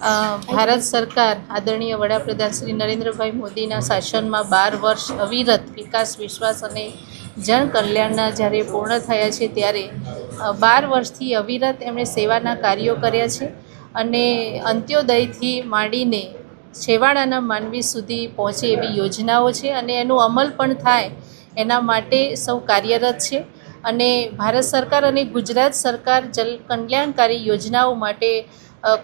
ભારત સરકાર આદરણીય વડાપ્રધાન શ્રી નરેન્દ્રભાઈ મોદીના શાસનમાં 12 વર્ષ અવિરત વિકાસ, વિશ્વાસ અને જન કલ્યાણના જ્યારે પૂર્ણ થયા છે ત્યારે 12 વર્ષથી અવિરત એમણે સેવાના કાર્યો કર્યા છે અને અંત્યોદયથી માંડીને છેવાડાના માનવી સુધી પહોંચે એવી યોજનાઓ છે અને એનું અમલ પણ થાય એના માટે સૌ કાર્યરત છે. અને ભારત સરકાર અને ગુજરાત સરકાર જલ કલ્યાણકારી યોજનાઓ માટે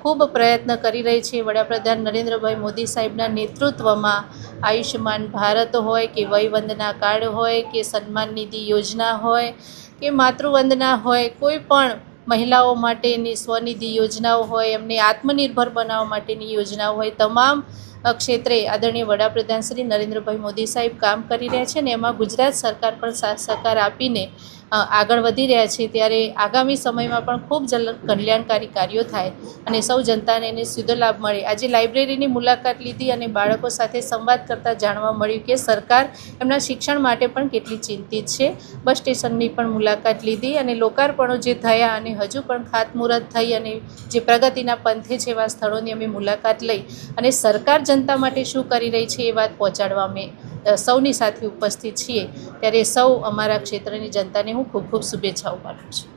ખૂબ પ્રયત્ન કરી રહી છે. વડાપ્રધાન નરેન્દ્રભાઈ મોદી સાહેબના નેતૃત્વમાં આયુષ્યમાન ભારત હોય કે વયવંદના કાર્ડ હોય કે સન્માન નિધિ યોજના હોય કે માતૃવંદના હોય, કોઈ પણ મહિલાઓ માટેની સ્વનિધિ યોજનાઓ હોય, એમને આત્મનિર્ભર બનાવવા માટેની યોજનાઓ હોય, તમામ ક્ષેત્રે આદરણીય વડાપ્રધાન શ્રી નરેન્દ્રભાઈ મોદી સાહેબ કામ કરી રહ્યા છે અને એમાં ગુજરાત સરકાર પણ સાથ સહકાર આપીને આગળ વધી રહ્યા છે. ત્યારે આગામી સમયમાં પણ ખૂબ જલ કલ્યાણકારી કાર્યો થાય અને સૌ જનતાને એને સીધો લાભ મળે. આજે લાઇબ્રેરીની મુલાકાત લીધી અને બાળકો સાથે સંવાદ કરતાં જાણવા મળ્યું કે સરકાર એમના શિક્ષણ માટે પણ કેટલી ચિંતિત છે. બસ સ્ટેશનની પણ મુલાકાત લીધી અને લોકાર્પણો જે થયા અને હજુ પણ ખાતમુહૂર્ત થઈ અને જે પ્રગતિના પંથે છે એવા સ્થળોની અમે મુલાકાત લઈ અને સરકાર જનતા માટે શું કરી રહી છે એ વાત પહોંચાડવા અમે સૌની સાથે ઉપસ્થિત છીએ. ત્યારે સૌ અમારા ક્ષેત્રની જનતાને હું ખૂબ ખૂબ શુભેચ્છાઓ પાઠવું છું.